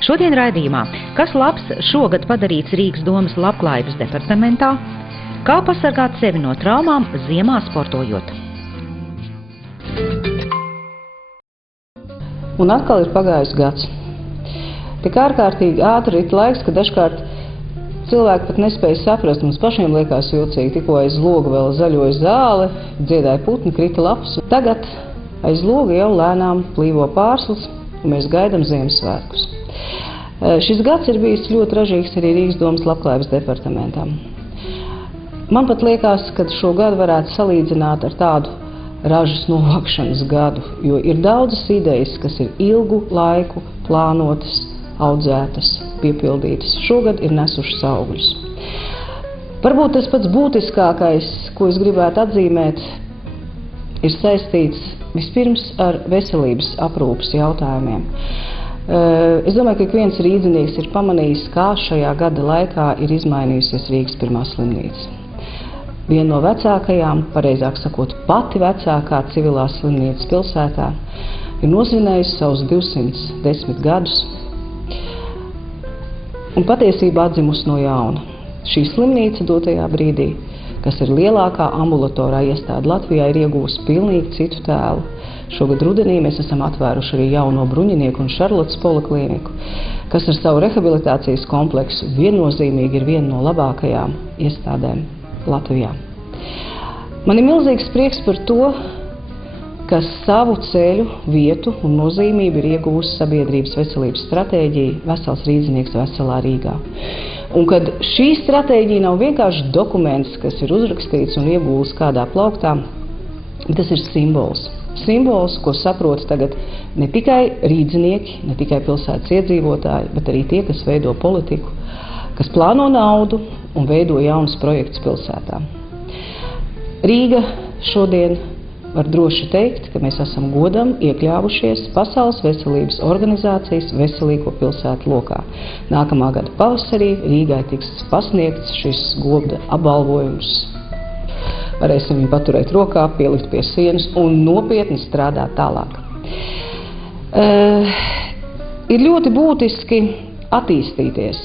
Šodien raidījumā, kas labs šogad padarīts Rīgas domas labklājības departamentā, kā pasargāt sevi no traumām ziemā sportojot. Un atkal ir pagājis gads. Tik ārkārtīgi ātri ir laiks, ka dažkārt cilvēki pat nespēja saprast, mums pašiem liekas jocīgi, tikko aiz loga vēl zaļoja zāle, dziedāja putni, krita lapas. Tagad aiz loga jau lēnām plīvo pārslas, un mēs gaidām Ziemassvētkus. Šis gads ir bijis ļoti ražīgs arī Rīgas domas labklājības departamentam. Man pat liekas, ka šo gadu varētu salīdzināt ar tādu ražas novākšanas gadu, jo ir daudzas idejas, kas ir ilgu laiku plānotas, audzētas, piepildītas. Šogad ir nesušas augļus. Varbūt tas pats būtiskākais, ko es gribētu atzīmēt, ir saistīts vispirms ar veselības aprūpes jautājumiem. Es domāju, ka ik viens rīdzinieks ir pamanījis, kā šajā gada laikā ir izmainījusies Rīgas pirmā slimnīca. Viena no vecākajām, pareizāk sakot, pati vecākā civilā slimnīca pilsētā, ir nosvinējusi savus 210 gadus un patiesībā atzimusi no jauna. Šī slimnīca dotajā brīdī, kas ir lielākā ambulatorā iestāde Latvijā, ir iegūsi pilnīgi citu tēlu. Šogad rudenī mēs esam atvēruši arī jauno Bruņinieku un Šarlotes poliklīniku, kas ar savu rehabilitācijas kompleksu viennozīmīgi ir viena no labākajām iestādēm Latvijā. Man ir milzīgs prieks par to, ka savu ceļu, vietu un nozīmību ir iegūsi sabiedrības veselības stratēģija Vesels rīdzinieks veselā Rīgā. Un kad šī stratēģija nav vienkārši dokuments, kas ir uzrakstīts un iegūlis kādā plauktā, tas ir simbols. Simbols, ko saprot tagad ne tikai rīdzinieki, ne tikai pilsētas iedzīvotāji, bet arī tie, kas veido politiku, kas plāno naudu un veido jaunus projektus pilsētā. Rīga šodien var droši teikt, ka mēs esam godam iekļāvušies Pasaules veselības organizācijas veselīgo pilsētu lokā. Nākamā gada pavasarī Rīgai tiks pasniegts šis goda apbalvojums. Varēsim viņu paturēt rokā, pielikt pie sienas un nopietni strādāt tālāk. Ir ļoti būtiski attīstīties,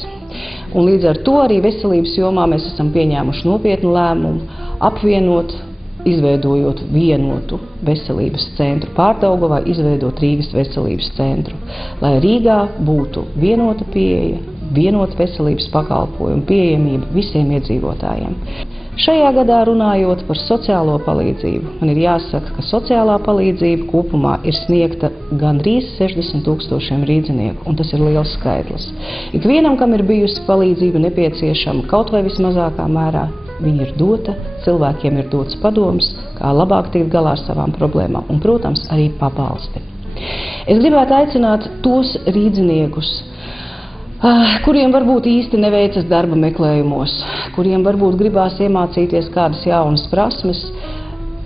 un līdz ar to arī veselības jomā mēs esam pieņēmuši nopietnu lēmumu apvienot, izveidojot vienotu veselības centru Pārdaugavā, izveidot Rīgas veselības centru, lai Rīgā būtu vienota pieeja, vienota veselības pakalpojumu pieejamība visiem iedzīvotājiem. Šajā gadā runājot par sociālo palīdzību, man ir jāsaka, ka sociālā palīdzība kopumā ir sniegta gandrīz 60 000 rīdzinieku, un tas ir liels skaitlis. Ikvienam, kam ir bijusi palīdzība nepieciešama, kaut vai vismazākā mērā, viņa ir dota, cilvēkiem ir dots padoms, kā labāk tikt galā ar savām problēmām, un, protams, arī pabalsti. Es gribētu aicināt tos rīdziniekus, kuriem varbūt īsti neveicas darba meklējumos, kuriem varbūt gribās iemācīties kādas jaunas prasmes,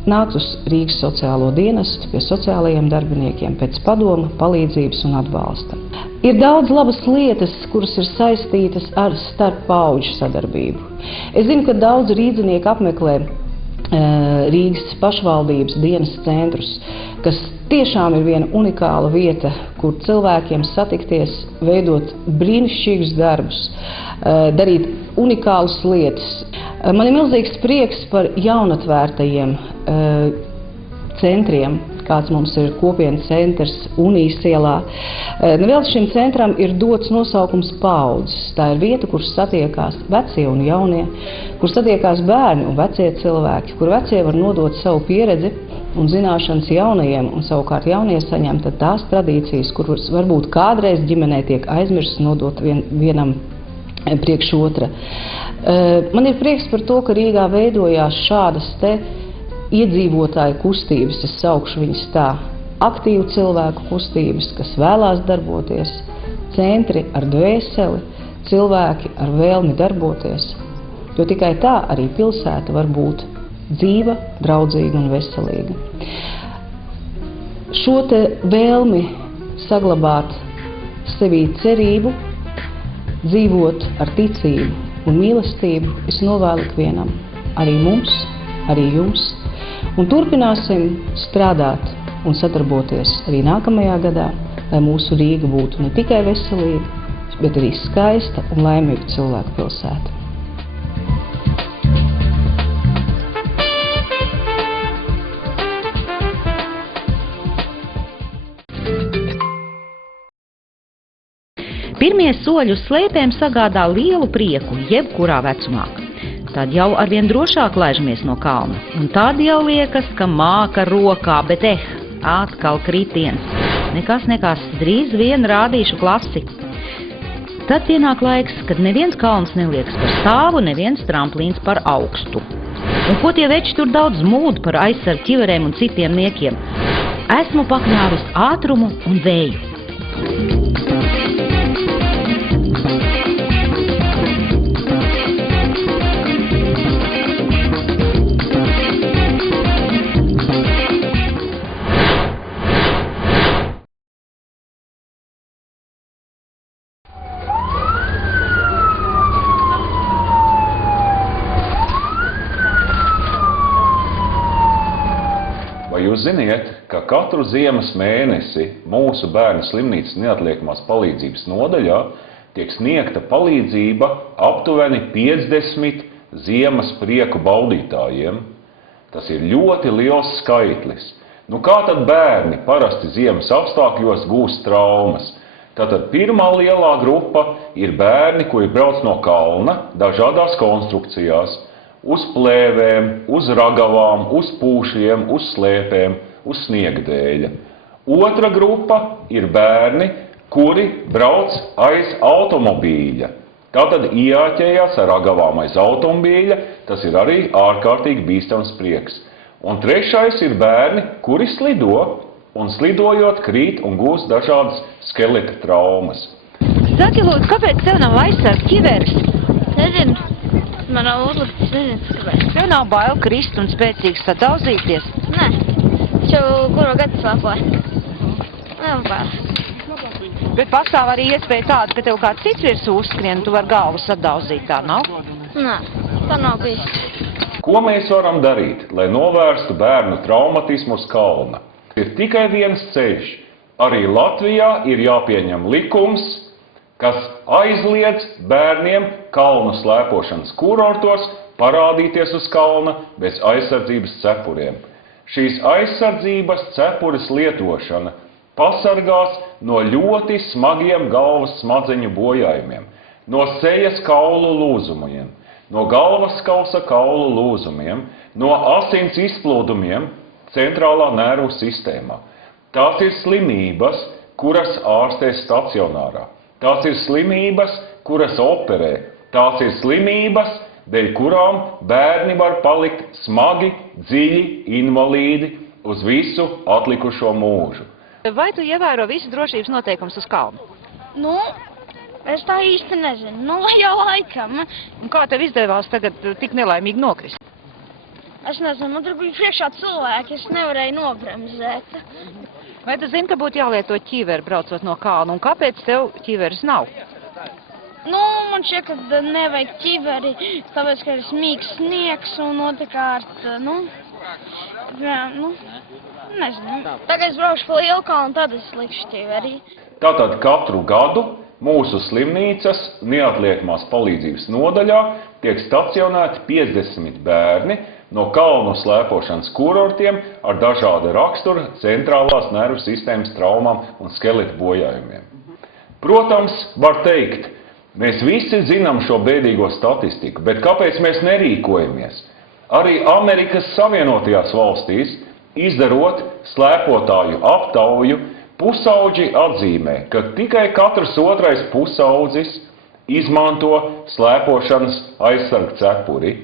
nākt uz Rīgas sociālo dienestu pie sociālajiem darbiniekiem pēc padoma, palīdzības un atbalsta. Ir daudz labas lietas, kuras ir saistītas ar starppauģu sadarbību. Es zinu, ka daudz rīdzinieku apmeklē Rīgas pašvaldības dienas centrus, kas tiešām ir viena unikāla vieta, kur cilvēkiem satikties, veidot brīnišķīgus darbus, darīt unikālas lietas. Man ir milzīgs prieks par jaunatvērtajiem centriem, kāds mums ir kopienas centrs Unijas ielā. Vēl šim centram ir dots nosaukums Paaudzes. Tā ir vieta, kur satiekās vecie un jaunie, kur satiekās bērni un vecie cilvēki, kur vecie var nodot savu pieredzi un zināšanas jaunajiem, un savukārt jaunie saņem tad tās tradīcijas, kuras varbūt kādreiz ģimenē tiek aizmirstas, nodot vienam priekš otra. Man ir prieks par to, ka Rīgā veidojās šādas te iedzīvotāju kustības, es saukšu viņas tā, aktīvu cilvēku kustības, kas vēlās darboties, centri ar dvēseli, cilvēki ar vēlmi darboties, jo tikai tā arī pilsēta var būt dzīva, draudzīga un veselīga. Šo te vēlmi saglabāt sevī cerību, dzīvot ar ticību un mīlestību, es novēlu ikvienam, arī mums, arī jums. Un turpināsim strādāt un sadarboties arī nākamajā gadā, lai mūsu Rīga būtu ne tikai veselīga, bet arī skaista un laimīga cilvēku pilsēta. Pirmie soļi uz slēpēm sagādā lielu prieku jebkurā vecumā. Tad jau arvien drošāk laižamies no kalna, un tad jau liekas, ka māka rokā, bet atkal kritiens. Nekas, drīz vien rādīšu klasi. Tad pienāk laiks, kad neviens kalns neliekas par stāvu, neviens tramplīns par augstu. Un ko tie veči tur daudz mūd par aizsargu ķiverēm un citiem niekiem? Esmu pakļāvis ātrumu un vēju. Vai jūs ziniet, ka katru ziemas mēnesi mūsu bērnu slimnīcas neatliekamās palīdzības nodaļā tiek sniegta palīdzība aptuveni 50 ziemas prieku baudītājiem? Tas ir ļoti liels skaitlis. Nu kā tad bērni parasti ziemas apstākļos gūst traumas? Tātad pirmā lielā grupa ir bērni, kuri brauc no kalna dažādās konstrukcijās. Uz plēvēm, uz ragavām, uz pūšļiem, uz slēpēm, uz sniegdēļa. Otra grupa ir bērni, kuri brauc aiz automobīļa. Tātad ieāķējās ar ragavām aiz automobīļa, tas ir arī ārkārtīgi bīstams prieks. Un trešais ir bērni, kuri slido, un slidojot krīt un gūst dažādas skeleta traumas. Saki, lūdzu, kāpēc tev nav aizsargu ķiveres? Nezinu. Man nav uzlikts, nezinu, kāpēc. Tev nav bail krist un spēcīgs sadauzīties? Nē, es jau kuru gadu slēpoju. Nav bail. Bet pastāv arī iespēja tāda, ka tev kāds cits virsū uzskrien, tu var galvu sadauzīt, tā nav? Nē, tā nav bijis. Ko mēs varam darīt, lai novērstu bērnu traumatismu uz kalna? Ir tikai viens ceļš. Arī Latvijā ir jāpieņem likums, kas aizliedz bērniem kalnu slēpošanas kurortos parādīties uz kalna bez aizsardzības cepuriem. Šīs aizsardzības cepures lietošana pasargās no ļoti smagiem galvas smadzeņu bojājumiem, no sejas kaulu lūzumiem, no galvas kausa kaulu lūzumiem, no asins izplūdumiem centrālā nervu sistēmā. Tās ir slimības, kuras ārstē stacionārā. Tās ir slimības, kuras operē. Tās ir slimības, dēļ kurām bērni var palikt smagi, dziļi, invalīdi uz visu atlikušo mūžu. Vai tu ievēro visu drošības noteikumus uz kalnu? Nu, es tā īsti nezinu. Nu, jau laikam. Un kā tev izdevās tagad tik nelaimīgi nokrist? Es nezinu, man tur bija priekšā cilvēki, es nevarēju nobremzēt. Vai tu zini, ka būtu jālieto ķiveri braucot no kalna, un kāpēc tev ķiveres nav? Nu, man šķiet, ka nevajag ķiveri, tāpēc, ka ir smīgs sniegs un otrkārt, nezinu. Tagad es braukšu pa Lielkalnu, tad es likšu ķiveri. Tātad katru gadu mūsu slimnīcas neatliekamās palīdzības nodaļā tiek stacionēti 50 bērni no kalnu slēpošanas kurortiem ar dažāda rakstura centrālās nervu sistēmas traumām un skeleta bojājumiem. Protams, var teikt, mēs visi zinām šo bēdīgo statistiku, bet kāpēc mēs nerīkojamies? Arī Amerikas Savienotajās valstīs, izdarot slēpotāju aptauju, pusauģi atzīmē, ka tikai katrs otrais pusaudzis izmanto slēpošanas aizsargu cepuri.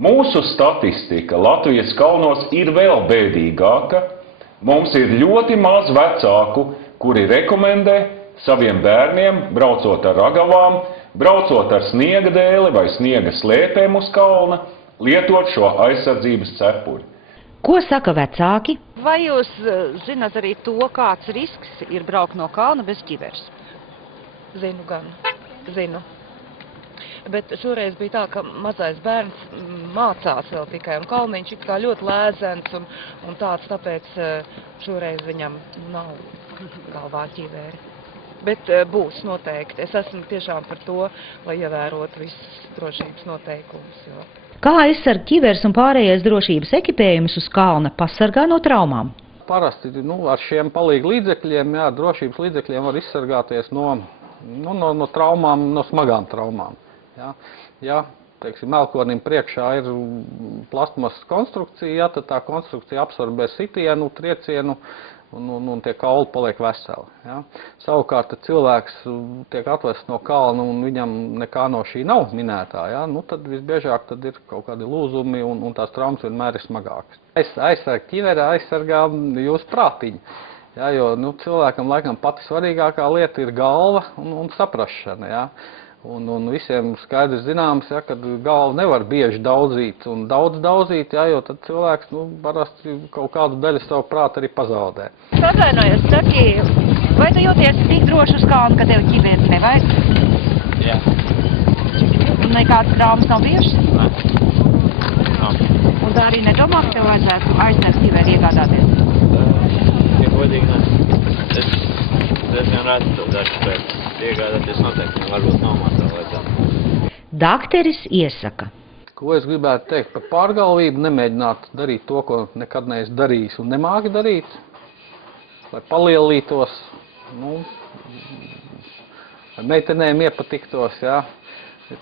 Mūsu statistika Latvijas kalnos ir vēl bēdīgāka. Mums ir ļoti maz vecāku, kuri rekomendē saviem bērniem, braucot ar ragavām, braucot ar sniega dēli vai sniega slēpēm uz kalna, lietot šo aizsardzības cepuri. Ko saka vecāki? Vai jūs zināt arī to, kāds risks ir braukt no kalna bez ķiveres? Zinu gan, zinu. Bet šoreiz bija tā, ka mazais bērns mācās vēl tikai, un kalniņš ir kā ļoti lēzens un tāds, tāpēc šoreiz viņam nav galvā ķiveri. Bet būs noteikti. Es esmu tiešām par to, lai ievērotu visus drošības noteikumus. Jo. Kā aizsarg ķivers un pārējais drošības ekipējumus uz kalna pasargā no traumām? Parasti ar šiem palīgu līdzekļiem, drošības līdzekļiem var izsargāties no traumām, no smagām traumām. Ja, teiksim, elkonim priekšā ir plastmasas konstrukcija, tad tā konstrukcija absorbē sitienu, triecienu un tie kauli paliek veseli. Ja. Savukārt, tad cilvēks tiek atvests no kalna un viņam nekā no šī nav minētā, ja, tad visbiežāk tad ir kaut kādi lūzumi un tās traumas vienmēr ir smagākas. Aizsarg ķiveri, aizsargā jūsu prātiņu, ja, jo cilvēkam laikam pati svarīgākā lieta ir galva un saprašana. Ja. Un visiem skaidrs zināms, ja, ka galvu nevar bieži daudzīt un daudzīt, ja, jo tad cilvēks parasti kaut kādu daļu savu prātu arī pazaudē. Atvainojos, saki, vai tu jūties tik droši uz kalnu, ka tev ķiveres nevajag? Jā. Un nekādas traumas nav bijušas? Nē. Nav. Un tā arī nedomā, ka tev vajadzētu aizsargt ķiveri iegādāties? Ja godīgi, nē. Es diezgan redzu to dažu pēc. Iegādāties noteikti, varbūt nav mācā vajadzētu. Dakteris iesaka. Ko es gribētu teikt par pārgalvību, nemēģināt darīt to, ko nekad neesmu darījis un nemāki darīt, lai palielītos, lai meitenēm iepatiktos, ja.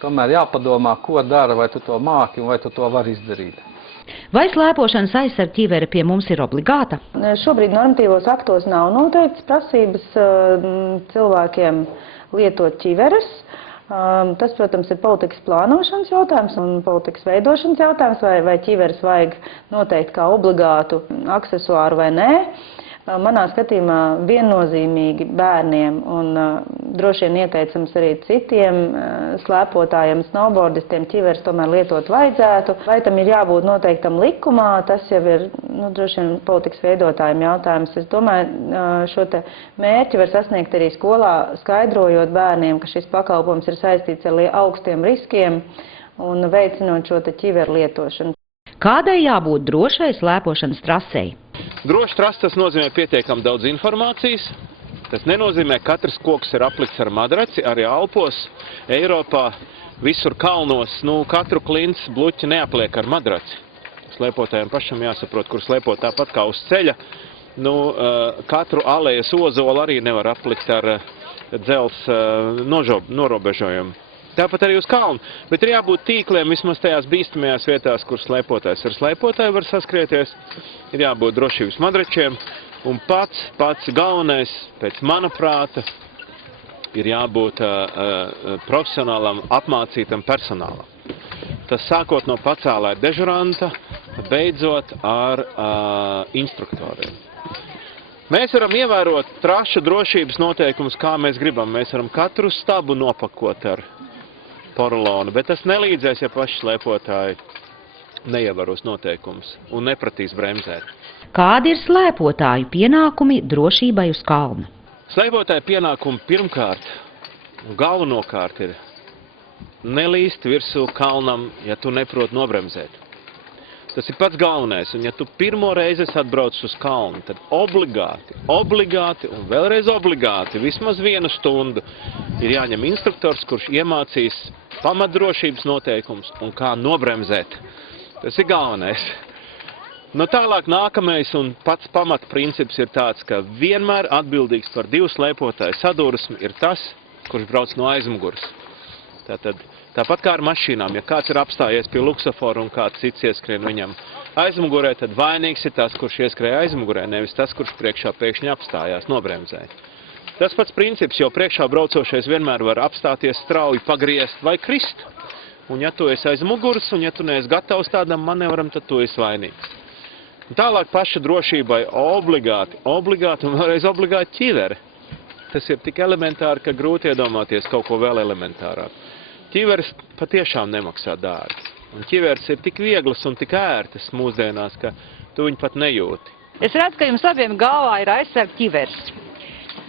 Tomēr jāpadomā, ko dara, vai tu to māki un vai tu to vari izdarīt. Vai slēpošanas aizsarg ķiveri pie mums ir obligāta? Šobrīd normatīvos aktos nav noteikts prasības cilvēkiem lietot ķiveres. Tas, protams, ir politikas plānošanas jautājums un politikas veidošanas jautājums, vai ķiveres vajag noteikt kā obligātu aksesuāru vai nē. Manā skatījumā viennozīmīgi bērniem un droši vien ieteicams arī citiem slēpotājiem, snowboardistiem ķiveres tomēr lietot vajadzētu. Vai tam ir jābūt noteiktam likumā, tas jau ir droši vien politikas veidotājiem jautājums. Es domāju, šo te mērķi var sasniegt arī skolā, skaidrojot bērniem, ka šis pakalpojums ir saistīts ar augstiem riskiem un veicinot šo te ķiveru lietošanu. Kādai jābūt drošai slēpošanas trasei? Droši trasa tas nozīmē pietiekami daudz informācijas. Tas nenozīmē, ka katrs koks ir aplikts ar madraci, arī Alpos, Eiropā, visur kalnos. Katru klints bluķi neapliek ar madraci. Slēpotājiem pašam jāsaprot, kur slēpot tāpat kā uz ceļa. Katru alejas ozolu arī nevar aplikt ar dzels norobežojumu. Tāpat arī uz kalnu, bet ir jābūt tīkliem vismaz tajās bīstamajās vietās, kur slēpotājs ar slēpotāju var saskrieties. Ir jābūt drošības madračiem un pats galvenais, pēc mana prāta, ir jābūt profesionālam apmācītam personālam. Tas sākot no pacēlāja dežuranta, beidzot ar instruktoriem. Mēs varam ievērot trašu drošības noteikumus, kā mēs gribam. Mēs varam katru stabu nopakot ar porolonu, bet tas nelīdzēs, ja paši slēpotāji neievaros noteikumus un nepratīs bremzēt. Kādi ir slēpotāju pienākumi drošībai uz kalna? Slēpotāju pienākumi pirmkārt un galvenokārt ir nelīst virsū kalnam, ja tu neproti nobremzēt. Tas ir pats galvenais, un ja tu pirmo reizi atbrauc uz kalnu, tad obligāti un vēlreiz obligāti, vismaz 1 stundu, ir jāņem instruktors, kurš iemācīs pamatdrošības noteikums un kā nobremzēt. Tas ir galvenais. Tālāk nākamais un pats pamatprincips ir tāds, ka vienmēr atbildīgs par 2 slēpotāju sadursmi ir tas, kurš brauc no aizmuguras. Tāpat kā ar mašīnām, ja kāds ir apstājies pie luksofora un kāds cits ieskrien viņam aizmugurē, tad vainīgs ir tas, kurš ieskrēja aizmugurē, nevis tas, kurš priekšā pēkšņi apstājās, nobremzēja. Tas pats princips, jo priekšā braucošais vienmēr var apstāties strauji, pagriezt vai krist. Un ja tu esi aiz muguras un ja tu neesi gatavs tādam manevram, tad tu esi vainīgs. Un tālāk paša drošībai obligāti un vēlreiz obligāti ķiveri. Tas ir tik elementāri, ka grūti iedomāties kaut ko vēl elementārāk. Ķiveres patiešām nemaksā dārgi. Un ķiveres ir tik vieglas un tik ērtas mūsdienās, ka tu viņu pat nejūti. Es redzu, ka jums abiem galvā ir aizsarg ķiveres.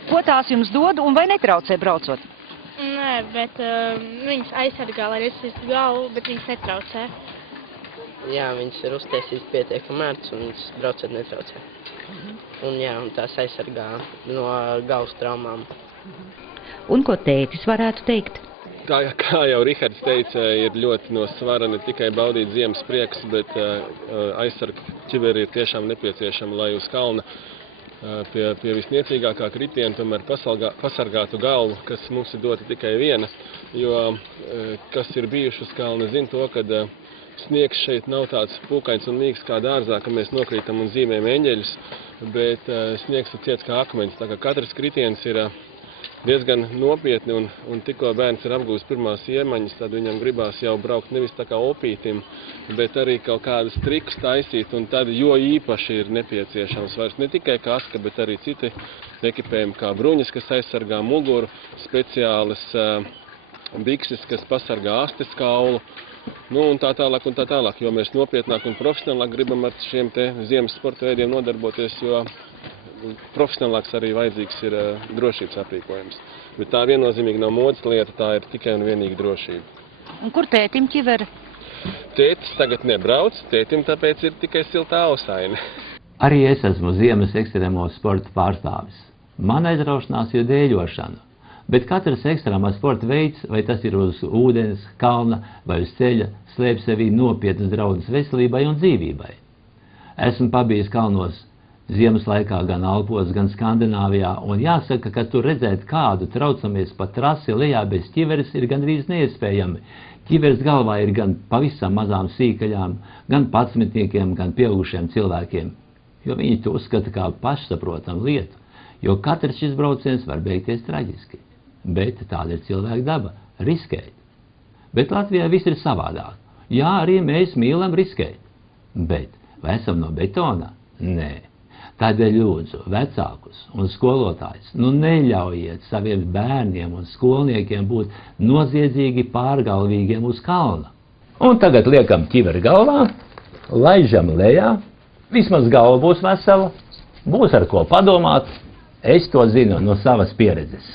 Ko tās jums dod un vai netraucē braucot? Nē, bet viņas aizsargā, lai es galvu, bet viņas netraucē. Jā, viņas ir uztaisītas pietiekami ērtas un viņas braucot netraucē. Un jā, un tās aizsargā no galvas traumām. Un ko tētis varētu teikt? Kā jau Rihards teica, ir ļoti no svara ne tikai baudīt ziemas prieks, bet aizsarga ķiveri ir tiešām nepieciešama, lai uz kalna pie visniecīgākā kritiena tomēr pasargātu galvu, kas mums ir dota tikai viena, jo kas ir bijuši uz kalna zina to, ka sniegs šeit nav tāds pūkains un mīgs kā dārzā, ka mēs nokrītam un zīmējam eņģeļus, bet sniegs ir ciets kā akmeņs, tā kā katrs kritiens ir diezgan nopietni, un tikko bērns ir apgūst pirmās iemaņas, tad viņam gribās jau braukt nevis tā kā opītim, bet arī kaut kādus trikus taisīt, un tad jo īpaši ir nepieciešams vairs ne tikai kaska, bet arī citi ekipējumi kā bruņas, kas aizsargā muguru, speciālas bikses, kas pasargā astes kaulu, un tā tālāk, jo mēs nopietnāk un profesionālāk gribam ar šiem te ziemas sporta veidiem nodarboties, jo profesionālāks arī vajadzīgs ir drošības aprīkojums. Bet tā viennozīmīgi nav modes lieta, tā ir tikai un vienīgi drošība. Un kur tētim ķivera? Tētis tagad nebrauc, tētim tāpēc ir tikai siltā ausaine. Arī es esmu ziemas ekstremo sporta pārstāvis. Man aizraušanās ir dēļošana, bet katrs ekstremā sporta veids, vai tas ir uz ūdens, kalna vai uz ceļa, slēp sevī nopietnas draudus veselībai un dzīvībai. Esmu pabijis kalnos ziemas laikā gan Alpos, gan Skandināvijā, un jāsaka, ka tur redzēt kādu traucamies pa trasi lejā bez ķiveres ir gandrīz neiespējami. Ķiveres galvā ir gan pavisam mazām sīkaļām, gan patsmetniekiem, gan pieaugušiem cilvēkiem, jo viņi to uzskata kā pašsaprotam lietu, jo katrs šis brauciens var beigties traģiski. Bet tāda ir cilvēka daba – riskēt. Bet Latvijā viss ir savādāk. Jā, arī mēs mīlam riskēt. Bet vai esam no betona? Nē. Tādēļ lūdzu vecākus un skolotājus, neļaujiet saviem bērniem un skolniekiem būt noziedzīgi pārgalvīgiem uz kalna. Un tagad liekam ķiveri galvā, laižam lejā, vismaz galva būs vesela, būs ar ko padomāt, es to zinu no savas pieredzes.